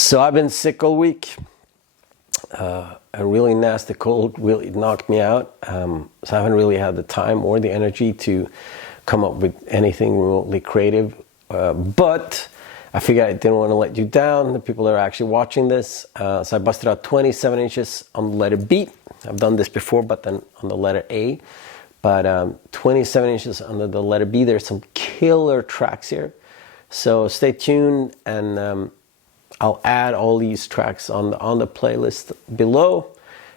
So I've been sick all week. A really nasty cold really knocked me out. So I haven't really had the time or the energy to come up with anything remotely creative. But I figured I didn't want to let you down, the people that are actually watching this. So I busted out 27 inches on the letter B. I've done this before, but then on the letter A. But 27 inches under the letter B. There's some killer tracks here. So stay tuned, and I'll add all these tracks on the playlist below,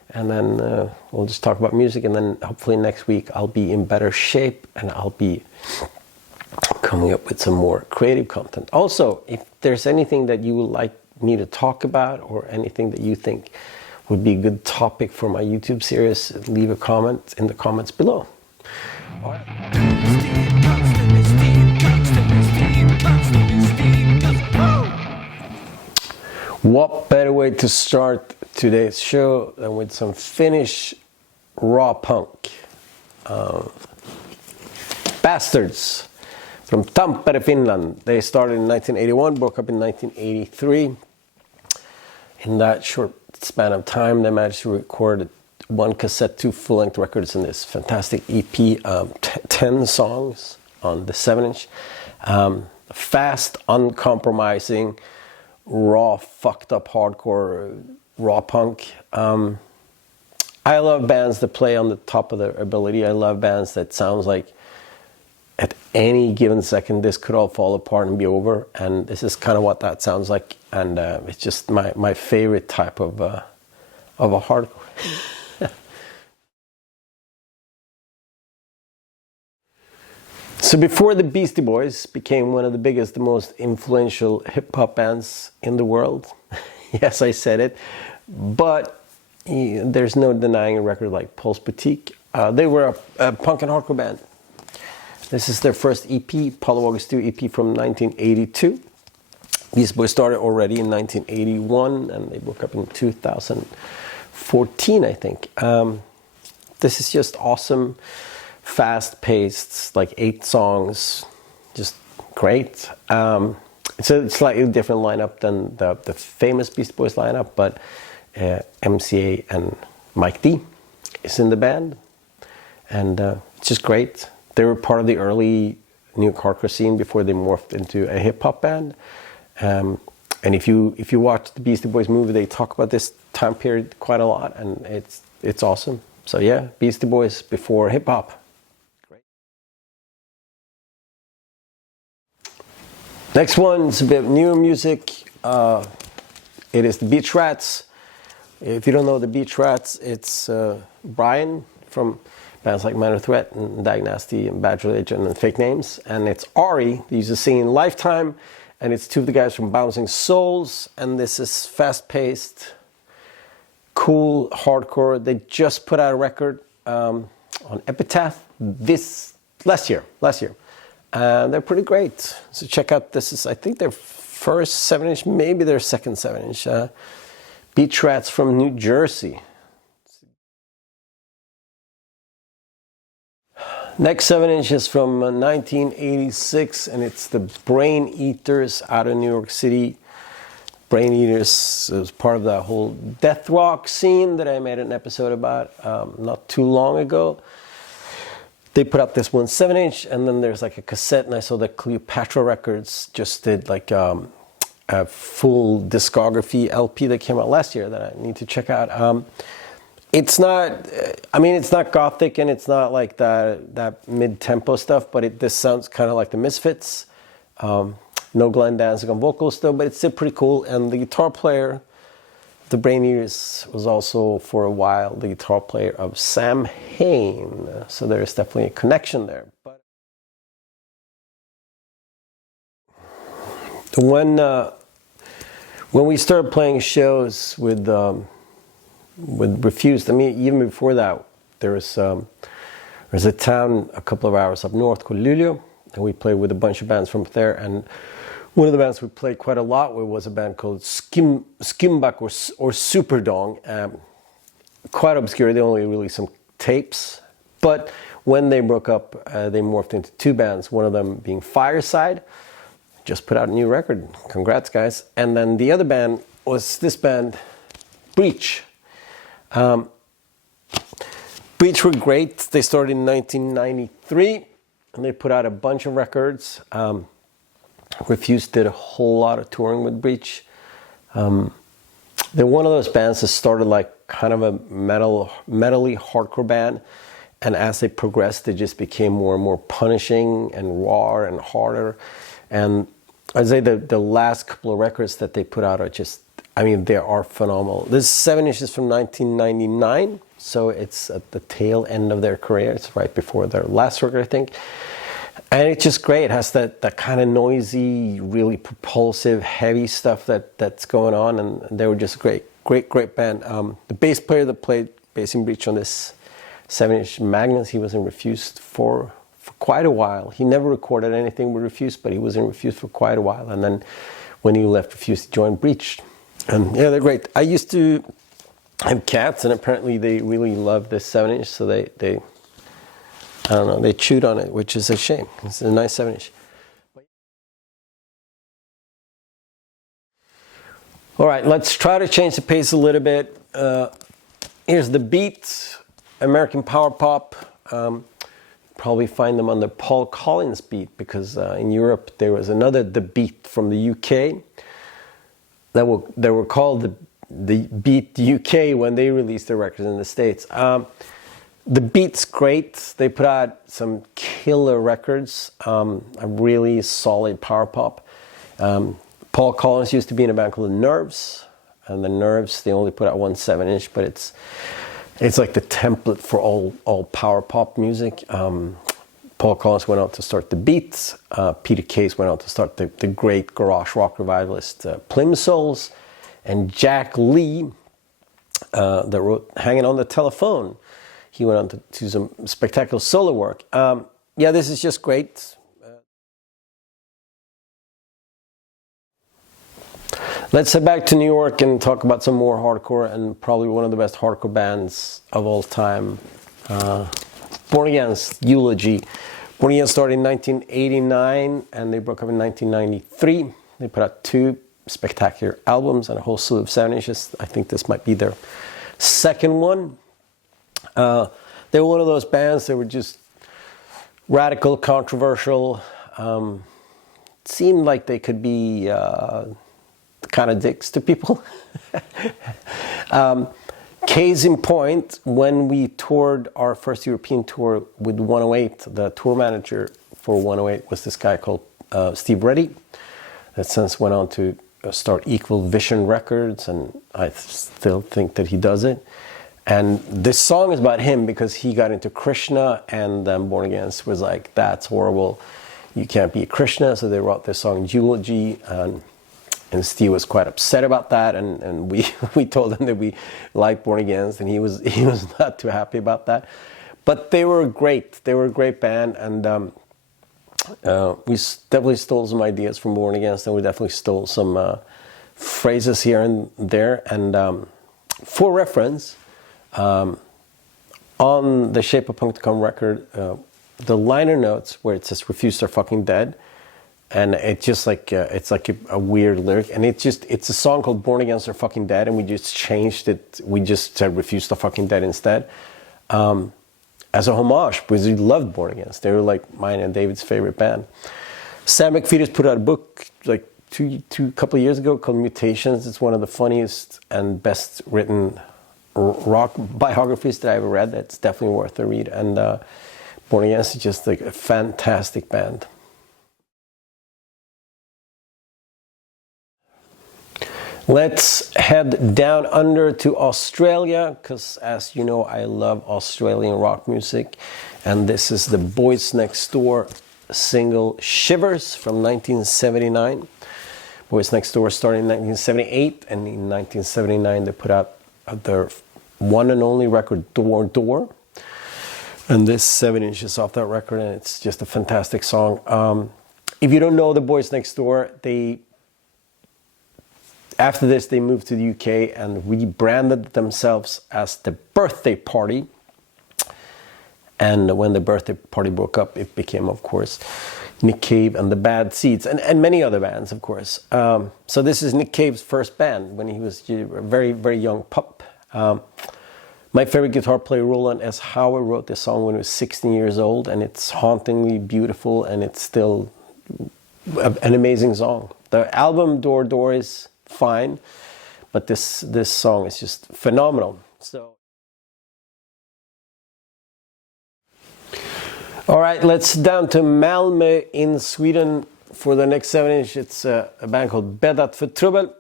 and then we'll just talk about music, and then hopefully next week I'll be in better shape and I'll be coming up with some more creative content. Also, if there's anything that you would like me to talk about or anything that you think would be a good topic for my YouTube series, leave a comment in the comments below. All right. What better way to start today's show than with some Finnish raw punk. Bastards from Tampere, Finland. They started in 1981, broke up in 1983. In that short span of time, they managed to record 1 cassette, 2 full-length records in this fantastic EP, 10 songs on the 7-inch. Fast, uncompromising, raw, fucked up, hardcore, raw punk. I love bands that play on the top of their ability. I love bands that sounds like at any given second this could all fall apart and be over, and this is kind of what that sounds like, and it's just my favorite type of a hardcore. So before the Beastie Boys became one of the biggest, the most influential hip-hop bands in the world, yes, I said it, but there's no denying a record like Pulse Boutique. They were a punk and hardcore band. This is their first EP, Palau August 2 EP from 1982. Beastie Boys started already in 1981, and they broke up in 2014, I think. This is just awesome. Fast-paced, like 8 songs, just great. It's a slightly different lineup than the famous Beastie Boys lineup, but MCA and Mike D is in the band, and it's just great. They were part of the early New York hardcore scene before they morphed into a hip-hop band. And if you watch the Beastie Boys movie, they talk about this time period quite a lot, and it's awesome. So yeah, Beastie Boys before hip-hop. Next one's a bit newer music. It is the Beach Rats. If you don't know the Beach Rats, it's Brian from bands like Minor Threat and Dag Nasty and Bad Religion and Fake Names. And it's Ari, they used to sing in Lifetime. And it's 2 of the guys from Bouncing Souls. And this is fast-paced, cool, hardcore. They just put out a record on Epitaph last year. They're pretty great. So check out, this is, I think, their first 7-inch, maybe their second 7-inch. Beach Rats from New Jersey. Next 7-inch is from 1986, and it's the Brain Eaters out of New York City. Brain Eaters was part of that whole death rock scene that I made an episode about not too long ago. They put up this 1 7-inch, and then there's like a cassette, and I saw that Cleopatra Records just did like a full discography LP that came out last year that I need to check out. It's not, I mean, it's not gothic, and it's not like that mid-tempo stuff, but this sounds kind of like the Misfits. No Glenn Danzig on vocals though, but it's still pretty cool. And the guitar player, the Brain Eaters, was also for a while the guitar player of Sam Hain, so there's definitely a connection there. But when we started playing shows with Refused, I mean, even before that, there's a town a couple of hours up north called Luleå, and we played with a bunch of bands from there. And one of the bands we played quite a lot with was a band called Skimback or Superdong. Quite obscure, they only released some tapes. But when they broke up, they morphed into 2 bands, one of them being Fireside. Just put out a new record. Congrats, guys. And then the other band was this band, Breach. Breach were great. They started in 1993 and they put out a bunch of records. Refused did a whole lot of touring with Breach. They're one of those bands that started like kind of a metally hardcore band, and as they progressed, they just became more and more punishing and raw and harder. And I'd say the last couple of records that they put out are just, I mean, they are phenomenal. This 7-inch is from 1999, so it's at the tail end of their career. It's right before their last record, I think. And it's just great. It has that kind of noisy, really propulsive, heavy stuff that's going on. And they were just a great band. The bass player that played bass in Breach on this 7-inch Magnus, he was in Refused for quite a while. He never recorded anything with Refused, but he was in Refused for quite a while. And then when he left Refused, he joined Breach. And yeah, they're great. I used to have cats, and apparently they really love this 7-inch, so they I don't know, they chewed on it, which is a shame. It's a nice 7-inch. All right, let's try to change the pace a little bit. Here's the Beat, American Power Pop. Probably find them on the Paul Collins beat, because in Europe there was another The Beat from the UK. They were called the Beat UK when they released their records in the States. The Beat's great. They put out some killer records, a really solid power pop. Paul Collins used to be in a band called The Nerves, and The Nerves, they only put out one 7-inch, but it's like the template for all power pop music. Paul Collins went on to start The Beats. Peter Case went on to start the great garage rock revivalist Plimsolls, and Jack Lee that wrote Hanging on the Telephone. He went on to do some spectacular solo work. Yeah, this is just great. Let's head back to New York and talk about some more hardcore, and probably one of the best hardcore bands of all time. Born Against, Eulogy. Born Against started in 1989 and they broke up in 1993. They put out 2 spectacular albums and a whole slew of 7-inches. I think this might be their second one. They were one of those bands that were just radical, controversial. Seemed like they could be kind of dicks to people. Case in point, when we toured our first European tour with 108, the tour manager for 108 was this guy called Steve Reddy, that since went on to start Equal Vision Records, and I still think that he does it. And this song is about him because he got into Krishna, and then Born Against was like, that's horrible, you can't be a Krishna. So they wrote this song Eulogy, and Steve was quite upset about that, and we told him that we liked Born Against, and he was not too happy about that. But they were great. They were a great band, and we definitely stole some ideas from Born Against, and we definitely stole some phrases here and there. And for reference, on the shapeofpunk.com record, the liner notes where it says "Refused are fucking dead," and it's just like it's like a weird lyric, and it's a song called "Born Against Are Fucking Dead," and we just changed it. We just said "Refused are fucking dead" instead, as a homage, because we loved Born Against. They were like mine and David's favorite band. Sam McPheeters put out a book like couple of years ago called Mutations. It's one of the funniest and best written rock biographies that I ever read. That's definitely worth a read. And Born Against is just like a fantastic band. Let's head down under to Australia, because as you know, I love Australian rock music, and this is the Boys Next Door single Shivers from 1979. Boys Next Door started in 1978, and in 1979 they put out their one and only record, Door Door, and this 7-inch is off that record, and it's just a fantastic song. If you don't know the Boys Next Door, after this they moved to the UK and rebranded themselves as the Birthday Party, and when the Birthday Party broke up, it became, of course, Nick Cave and the Bad Seeds, and many other bands, of course. So this is Nick Cave's first band when he was a very, very young pup. My favorite guitar player, Roland S. Howard, wrote this song when he was 16 years old, and it's hauntingly beautiful, and it's still an amazing song. The album Door Door is fine, but this song is just phenomenal. So, all right, let's down to Malmö in Sweden for the next 7-inch. It's a band called Bedard For Trouble.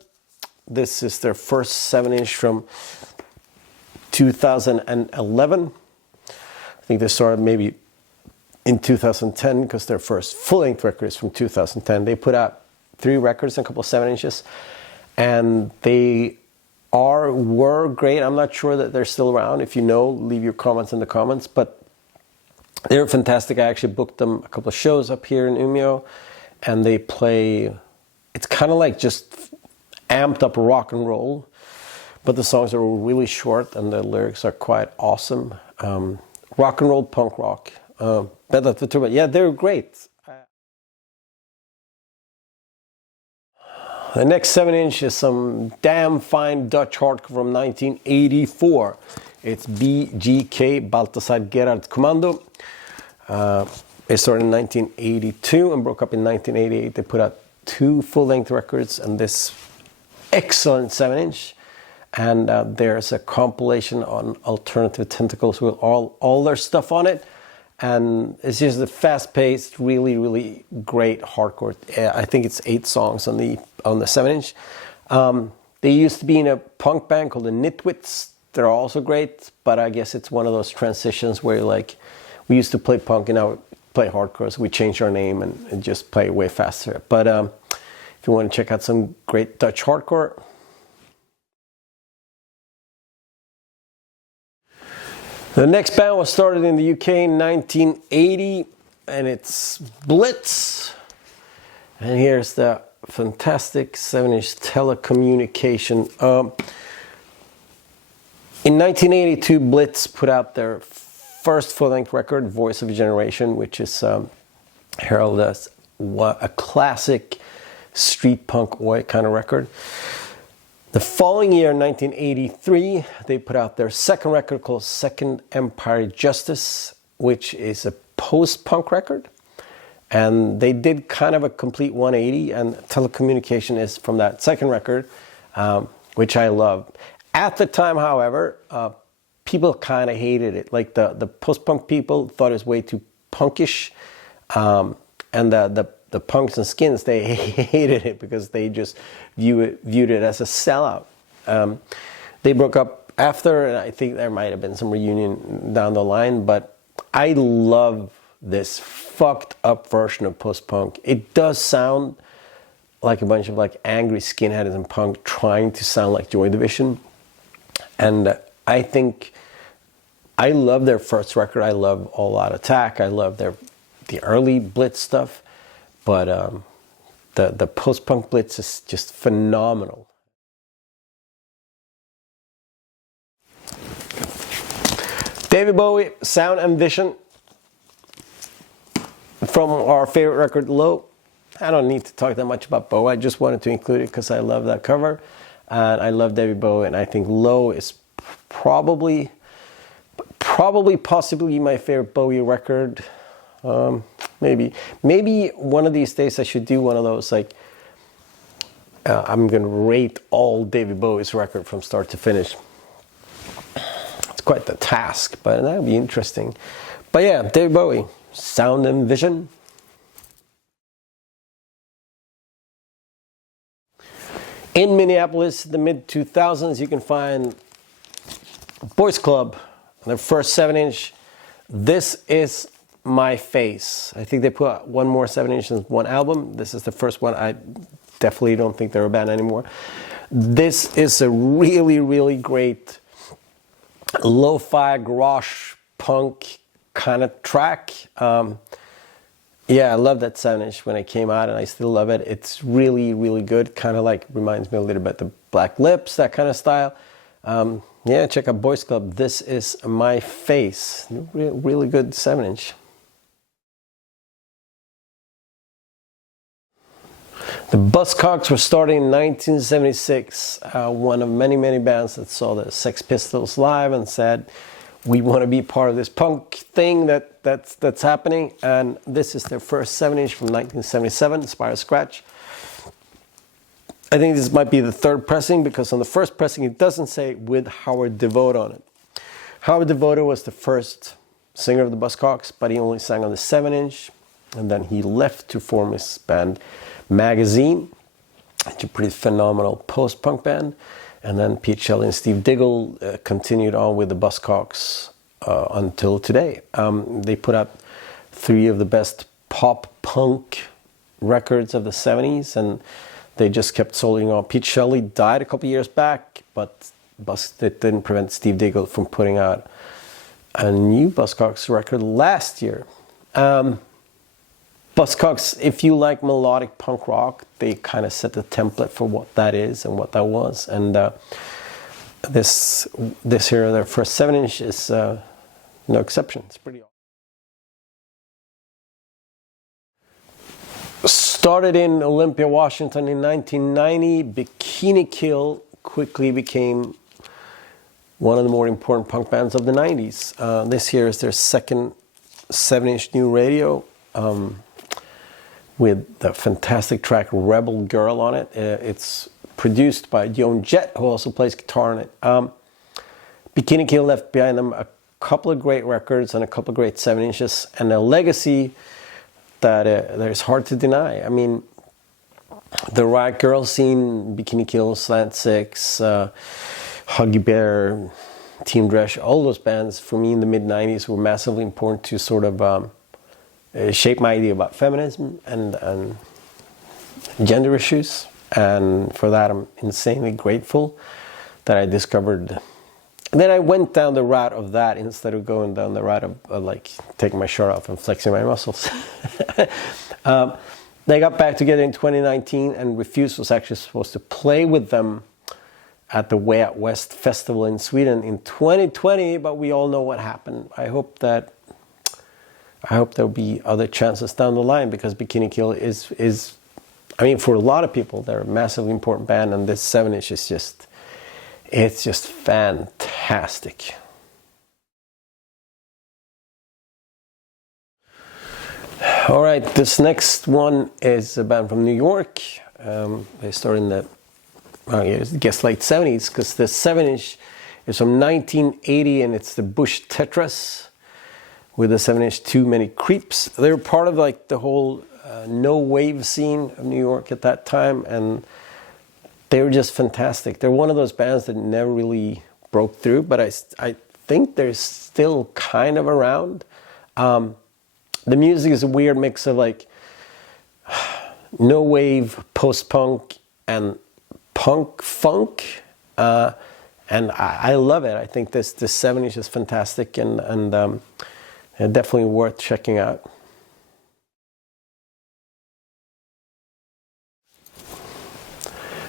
This is their first 7-inch from 2011. I think they started maybe in 2010 because their first full-length record is from 2010. They put out 3 records and a couple of 7-inches, and they were great. I'm not sure that they're still around. If you know, leave your comments in the comments, but they're fantastic. I actually booked them a couple of shows up here in Umeå, and they play, it's kind of like just amped up rock and roll, but the songs are really short and the lyrics are quite awesome. Rock and roll, punk rock. Bedard For Trouble. Yeah, they're great. The next 7-inch is some damn fine Dutch hardcore from 1984. It's BGK, Balthasar Gerhard Kommando. It started in 1982 and broke up in 1988. They put out 2 full-length records and this excellent 7-inch. And there's a compilation on Alternative Tentacles with all their stuff on it. And it's just a fast-paced, really, really great hardcore. I think it's 8 songs on the 7-inch. They used to be in a punk band called the Nitwits. They're also great, but I guess it's one of those transitions where like we used to play punk and now we play hardcore, so we changed our name and just play way faster. But if you want to check out some great Dutch hardcore. The next band was started in the UK in 1980, and it's Blitz. And here's the fantastic 7-inch Telecommunication. In 1982, Blitz put out their first full-length record, Voice of a Generation, which is heralded as a classic street punk oi kind of record. The following year, 1983, they put out their second record called Second Empire Justice, which is a post-punk record. And they did kind of a complete 180, and Telecommunication is from that second record, which I love. At the time, however, people kind of hated it. Like the post-punk people thought it was way too punkish, and the punks and skins, they hated it because they just viewed it as a sellout. They broke up after, and I think there might have been some reunion down the line, but I love this fucked up version of post-punk. It does sound like a bunch of like angry skinheads and punk trying to sound like Joy Division. And I think I love their first record. I love All Out Attack. I love the early Blitz stuff. But the post-punk Blitz is just phenomenal. David Bowie, Sound and Vision. From our favorite record, Low. I don't need to talk that much about Bowie. I just wanted to include it because I love that cover. And I love David Bowie. And I think Low is possibly my favorite Bowie record. Maybe one of these days I should do one of those, like I'm gonna rate all David Bowie's record from start to finish. It's quite the task, but that would be interesting. But yeah, David Bowie, Sound and Vision. In Minneapolis, the mid-2000s, you can find Boys Club, their first 7-inch. This is My Face. I think they put out one more 7-inch in one album. This is the first one. I definitely don't think they're a band anymore. This is a really, really great lo-fi garage punk kind of track. Yeah, I love that 7-inch when it came out, and I still love it. It's really, really good. Kind of like reminds me a little bit of the Black Lips, that kind of style. Yeah, check out Boys Club. This is My Face. Really good 7-inch. The Buzzcocks were started in 1976, one of many, many bands that saw the Sex Pistols live and said, we want to be part of this punk thing that's happening. And this is their first 7-inch from 1977, Inspire Scratch. I think this might be the third pressing, because on the first pressing it doesn't say with Howard Devote on it. Howard Devote was the first singer of the Buzzcocks, but he only sang on the 7-inch, and then he left to form his band Magazine. It's a pretty phenomenal post-punk band. And then Pete Shelley and Steve Diggle continued on with the Buzzcocks until today. They put out 3 of the best pop-punk records of the 70s, and they just kept soldering on. Pete Shelley died a couple years back, but it didn't prevent Steve Diggle from putting out a new Buzzcocks record last year. Buzzcocks, if you like melodic punk rock, they kind of set the template for what that is and what that was. And this here, their first 7-inch, is no exception. It's pretty awesome. Started in Olympia, Washington in 1990, Bikini Kill quickly became one of the more important punk bands of the 90s. This here is their second 7-inch new radio, with the fantastic track Rebel Girl on it. It's produced by Joan Jett, who also plays guitar on it. Bikini Kill left behind them a couple of great records and a couple of great 7-inches, and a legacy that is hard to deny. I mean, the Riot Girl scene, Bikini Kill, Slant Six, Huggy Bear, Team Dresch, all those bands for me in the mid-90s were massively important to sort of shape my idea about feminism and gender issues. And for that, I'm insanely grateful that I discovered. And then I went down the route of that instead of going down the route of like taking my shirt off and flexing my muscles. They got back together in 2019, and Refuse was actually supposed to play with them at the Way Out West Festival in Sweden in 2020, but we all know what happened. I hope there'll be other chances down the line, because Bikini Kill is I mean, for a lot of people, they're a massively important band, and this 7-inch is just fantastic. All right, this next one is a band from New York. They started in the, I guess, late 70s, because the 7-inch is from 1980, and it's the Bush Tetris with the 7-inch Too Many Creeps. They were part of like the whole no wave scene of New York at that time, and they were just fantastic. They're one of those bands that never really broke through, but I think they're still kind of around. The music is a weird mix of like no wave, post-punk, and punk funk, and I love it. I think this 7-inch is fantastic, and definitely worth checking out.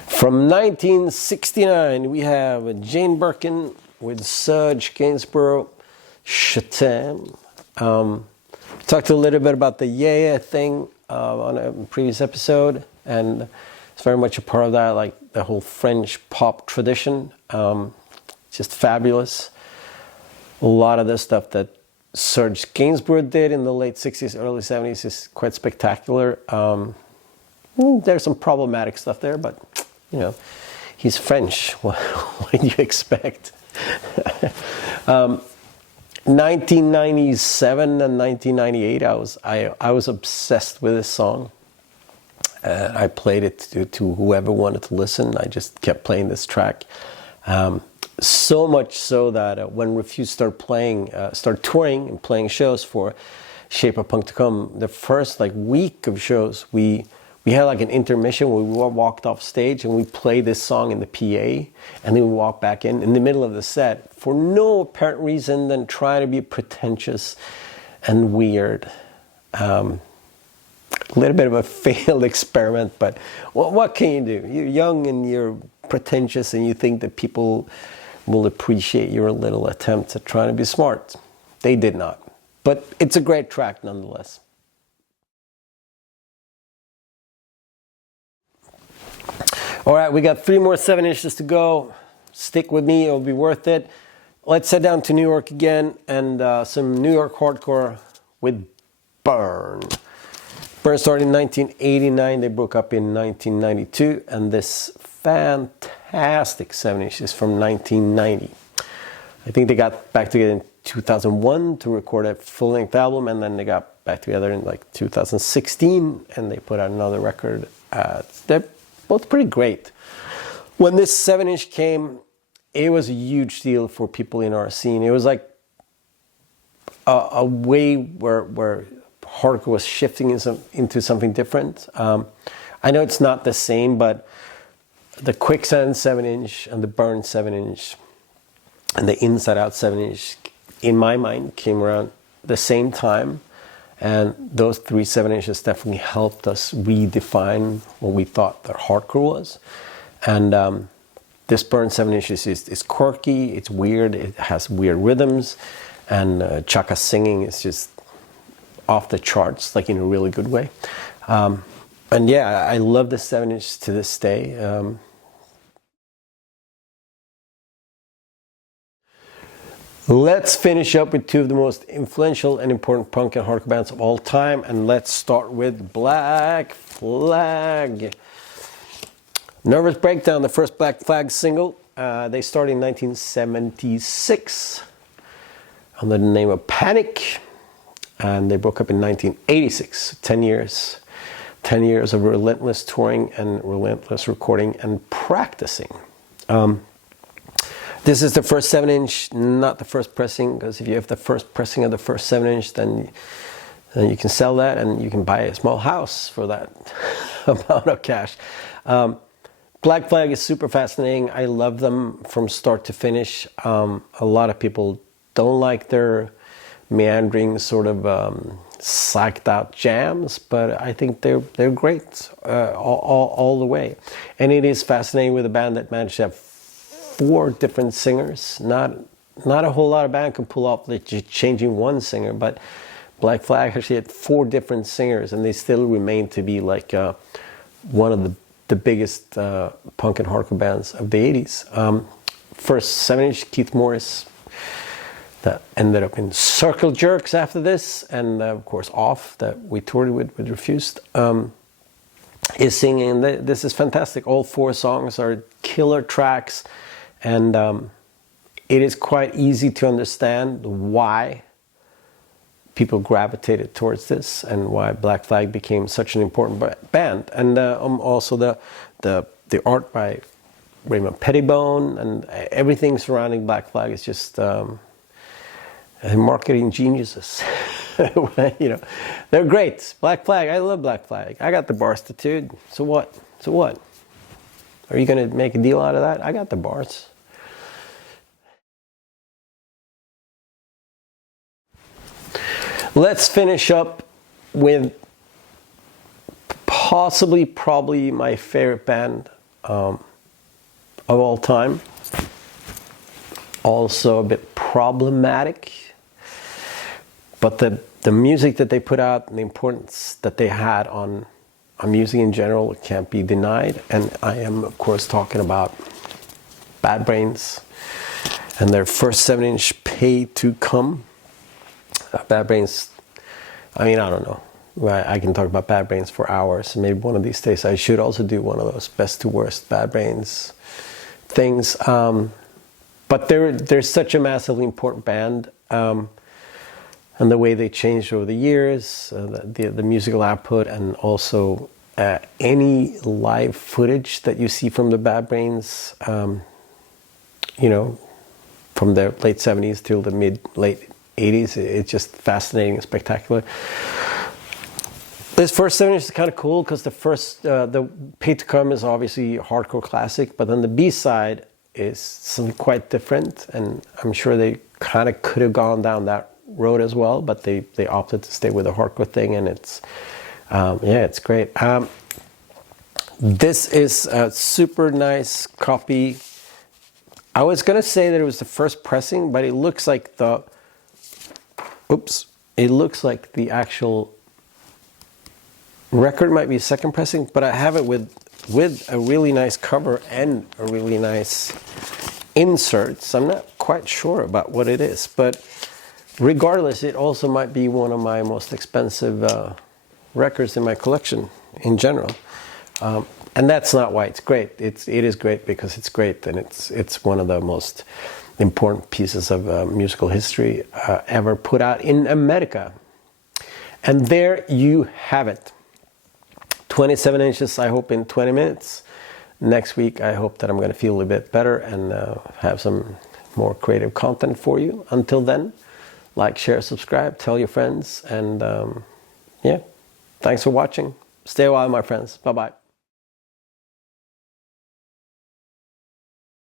From 1969, we have Jane Birkin with Serge Gainsborough, Chatham. Talked a little bit about the Yeah thing on a previous episode, and it's very much a part of that, like the whole French pop tradition. Just fabulous. A lot of the stuff that Serge Gainsborough did in the late 60s, early 70s is quite spectacular. There's some problematic stuff there, but you know, he's French. What do you expect? 1997 and 1998, I was obsessed with this song. I played it to whoever wanted to listen. I just kept playing this track. So much so that when Refuse started touring and playing shows for Shape of Punk to Come, the first like week of shows, we had like an intermission where we walked off stage and we played this song in the PA, and then we walked back in the middle of the set for no apparent reason than trying to be pretentious and weird. A little bit of a failed experiment, but what can you do? You're young and you're pretentious, and you think that people will appreciate your little attempts at trying to be smart. They did not. But it's a great track nonetheless. All right, we got 3 more 7-inches to go. Stick with me, it'll be worth it. Let's head down to New York again and some New York hardcore with Burn. Burn started in 1989, they broke up in 1992, and this fantastic 7-inch is from 1990. I think they got back together in 2001 to record a full-length album, and then they got back together in like 2016 and they put out another record. They're both pretty great. When this 7-inch came, it was a huge deal for people in our scene. It was like a way where hardcore was shifting into something different. I know it's not the same, but the Quicksand 7-inch and the Burn 7-inch and the Inside Out 7-inch, in my mind, came around the same time. And those 3 7-inches definitely helped us redefine what we thought that hardcore was. And this Burn 7-inch is quirky, it's weird, it has weird rhythms, and Chaka's singing is just off the charts, like in a really good way. And yeah, I love the 7-inch to this day. Let's finish up with 2 of the most influential and important punk and hardcore bands of all time, and let's start with Black Flag. Nervous Breakdown, the first Black Flag single. They started in 1976 under the name of Panic, and they broke up in 1986. 10 years. 10 years of relentless touring and relentless recording and practicing. This is the first 7-inch, not the first pressing, because if you have the first pressing of the first 7-inch, then you can sell that and you can buy a small house for that amount of cash. Black Flag is super fascinating. I love them from start to finish. A lot of people don't like their meandering sort of psyched out jams, but I think they're great all the way. And it is fascinating with a band that managed to have 4 different singers. Not a whole lot of band can pull off like just changing one singer, but Black Flag actually had 4 different singers, and they still remain to be like one of the biggest punk and hardcore bands of the 80s. First 7-inch, Keith Morris, that ended up in Circle Jerks after this, and of course Off, that we toured with Refused, is singing. This is fantastic. All 4 songs are killer tracks, and it is quite easy to understand why people gravitated towards this and why Black Flag became such an important band. And also the art by Raymond Pettibone and everything surrounding Black Flag is just marketing geniuses. You know, they're great. Black Flag, I love Black Flag. I got the barstitude. So what? So what? Are you going to make a deal out of that? I got the bars. Let's finish up with probably my favorite band of all time. Also a bit problematic, but the music that they put out and the importance that they had on music in general can't be denied. And I am, of course, talking about Bad Brains and their first 7-inch, Pay to Come. Bad Brains, I mean, I don't know. I can talk about Bad Brains for hours. Maybe one of these days I should also do one of those best to worst Bad Brains things. But they're such a massively important band. And the way they changed over the years, the musical output, and also any live footage that you see from the Bad Brains, you know, from the late 70s till the late 80s, it's just fascinating and spectacular. This first 7-inch is kind of cool because the Pay to Come is obviously a hardcore classic, but then the B-side is something quite different, and I'm sure they kind of could have gone down that road as well, but they opted to stay with the hardcore thing, and it's it's great. This is a super nice copy. I was gonna say that it was the first pressing, but it looks like it looks like the actual record might be second pressing, but I have it with with a really nice cover and a really nice insert. I'm not quite sure about what it is, but regardless, it also might be one of my most expensive records in my collection in general. And that's not why it's great. It is great because it's great, and it's one of the most important pieces of musical history ever put out in America. And there you have it. 27 inches, I hope, in 20 minutes. Next week, I hope that I'm going to feel a bit better and have some more creative content for you. Until then, like, share, subscribe, tell your friends, and yeah, thanks for watching. Stay a while, my friends. Bye-bye.